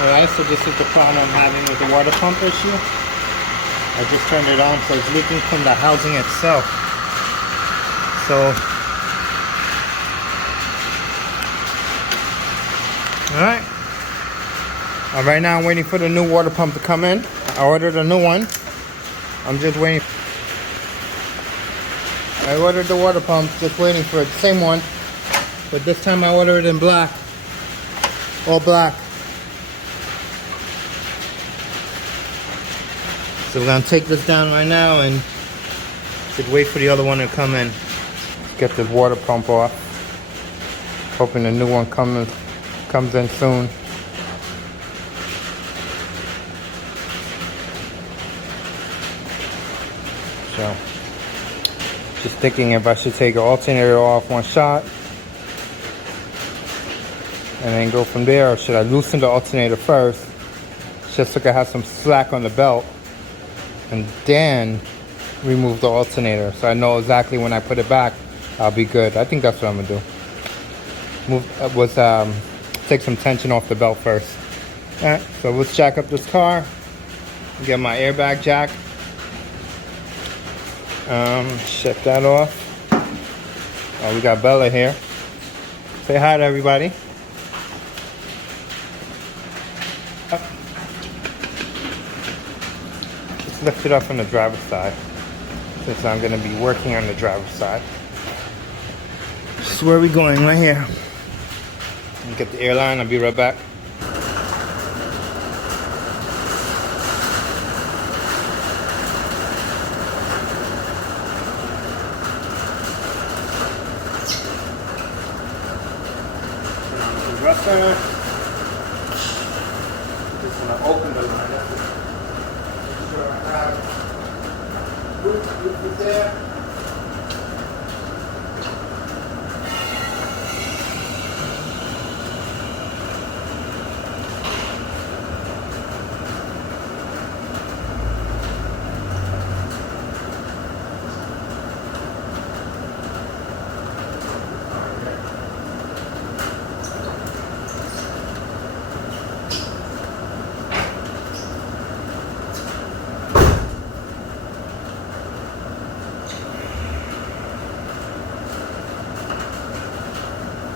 Alright, so this is the problem I'm having with the water pump issue. I just turned it on, so it's leaking from the housing itself. So, alright. Right now I'm waiting for the new water pump to come in. I ordered a new one. I'm just waiting. I ordered the water pump, just waiting for it. Same one. But this time I ordered it in black. All black. So we're gonna take this down right now and should wait for the other one to come in. Let's get this water pump off. Hoping the new one comes in soon. So, just thinking if I should take an alternator off one shot and then go from there, or should I loosen the alternator first, just so I can have some slack on the belt, and then remove the alternator, so I know exactly when I put it back, I'll be good. I think that's what I'm gonna do. Take some tension off the belt first. Alright, so let's jack up this car. Get my airbag jack. Shut that off. Oh, we got Bella here. Say hi to everybody. Just lift it up on the driver's side, since I'm going to be working on the driver's side. So where are we going? Right here. Get the airline. I'll be right back. Restaurant. Just want to open the line. Make sure I have Bluetooth there.